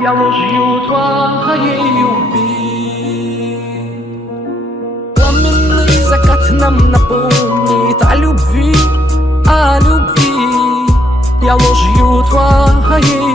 Я ложью твоей Пламенный закат нам напомнит о любви, о любви. Я ложью твоей